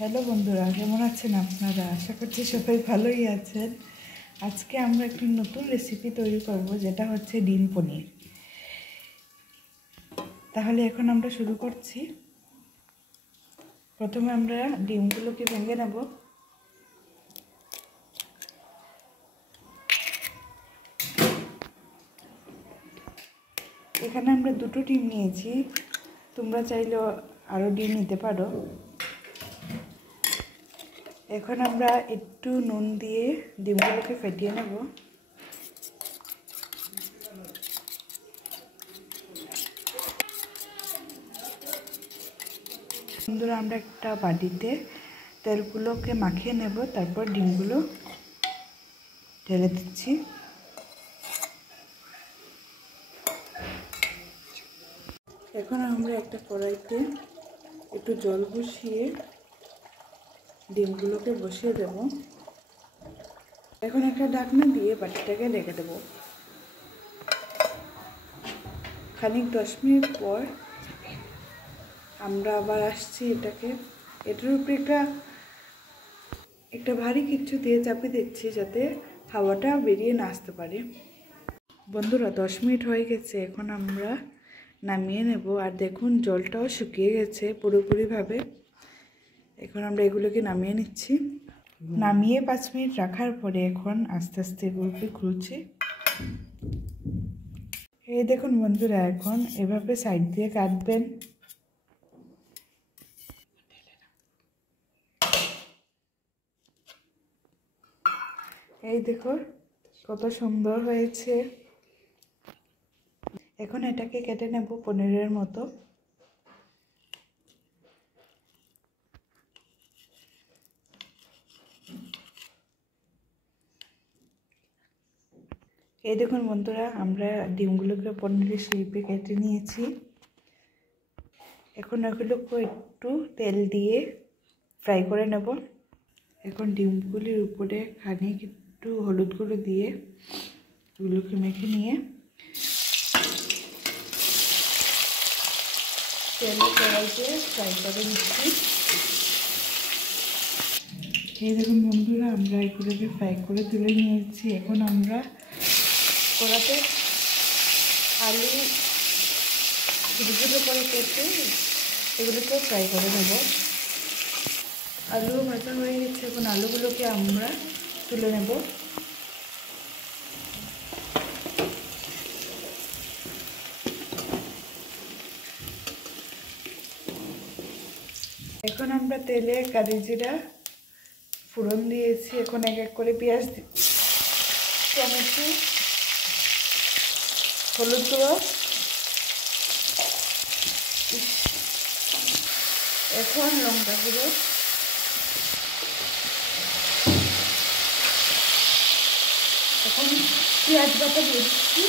Hello বন্ধুরা, কেমন আছেন আপনারা? আশা করছি সবাই ভালোই আছেন। আজকে আমরা একটি নতুন রেসিপি তৈরি করব, যেটা হচ্ছে ডিম পনির। তাহলে এখন আমরা শুরু করছি। প্রথমে আমরা ডিমগুলোকে ভেঙে নেব। এখানে আমরা দুটো ডিম নিয়েছি, তোমরা চাইলেও আরও ডিম নিতে পারো। এখন আমরা একটু নুন দিয়ে ডিমগুলোকে ফেটিয়ে নেব। বন্ধুরা, আমরা একটা বাটিতে তেলগুলোকে মাখিয়ে নেব, তারপর ডিমগুলো ঢেলে দিচ্ছি। এখন আমরা একটা কড়াইতে একটু জল বসিয়ে ডিমগুলোকে বসিয়ে দেব। এখন একটা ঢাকনা দিয়ে বাটিটাকে রেখে দেব। খানিক 10 মিনিট পর আমরা আবার আসছি। এটার উপরে একটা ভারী কিছু দিয়ে চাপিয়ে দিচ্ছি, যাতে হাওয়াটা বেরিয়ে না আসতে পারে। বন্ধুরা, 10 মিনিট হয়ে গেছে। এখন আমরা নামিয়ে নেব। আর দেখুন, জলটাও শুকিয়ে গেছে পুরোপুরিভাবে। এখন আমরা এগুলোকে নামিয়ে নিচ্ছি। নামিয়ে 5 মিনিট রাখার পরে এখন আস্তে আস্তে এগুলোকে খুলছি। এই দেখুন বন্ধুরা, এখন এভাবে সাইড দিয়ে কাটবেন। এই দেখো কত সুন্দর হয়েছে। এখন এটাকে কেটে নেব পনিরের মতো। এই দেখুন বন্ধুরা, আমরা ডিমগুলোকে পনিরের শেপে কেটে নিয়েছি। এখন এগুলোকে একটু তেল দিয়ে ফ্রাই করে নেব। এখন ডিমগুলির উপরে খানিক একটু হলুদ গুঁড়ো দিয়ে এগুলোকে মেখে নিয়ে তেলে কড়াইতে ফ্রাই করে নিচ্ছি। এই দেখুন বন্ধুরা, আমরা এগুলোকে ফ্রাই করে তুলে নিয়েছি। এখন আমরা কড়াতে আলু ছোটো ছোটো করে কেটে এগুলোকে ফ্রাই করে নেব। আলু ভাজা হয়ে গেছে। এখন আলুগুলোকে আমরা তুলে নেব। এখন আমরা তেলে কারি জিরা ফোড়ন দিয়েছি। এখন এক এক করে পেঁয়াজ, টমেটো, হলুদ গুঁড়ো, এখন লঙ্কা গুঁড়ো, এখন পেঁয়াজ বাটা দিয়ে দিচ্ছি।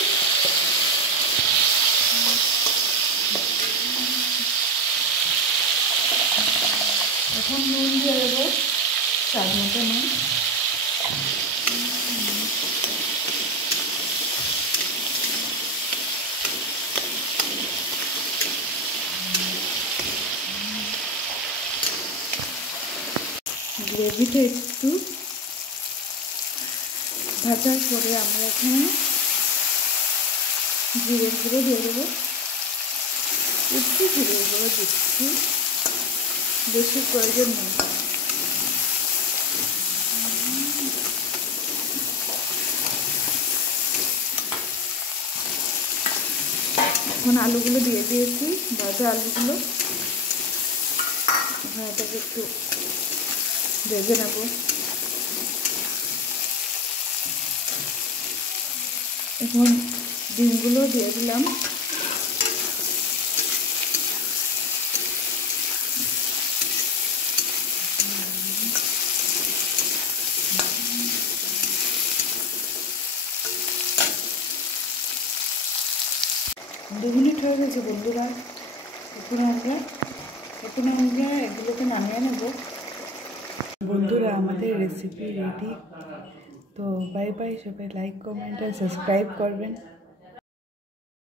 এখন নুন দিয়ে দেবো, স্বাদ মতো নুন। গ্রেভিটা একটু ভাজার পরে আমরা এখানে জিরে গুঁড়ো দিয়ে দেবো। একটু জিরে গুঁড়ো দিচ্ছি, বেশি প্রয়োজন নেই। এখন আলুগুলো দিয়ে দিয়েছি, ভাজা আলুগুলো। এখন এটাকে একটু ভেজে নেব। এখন ডিমগুলো দিয়ে দিলাম। দু মিনিট হয়ে গেছে বন্ধুরা। এখন আমরা এগুলোকে নামিয়ে নেব। বন্ধুরা, আমাদের রেসিপি রেডি। তো বাই বাই, সবাই লাইক, কমেন্ট আর সাবস্ক্রাইব করবেন।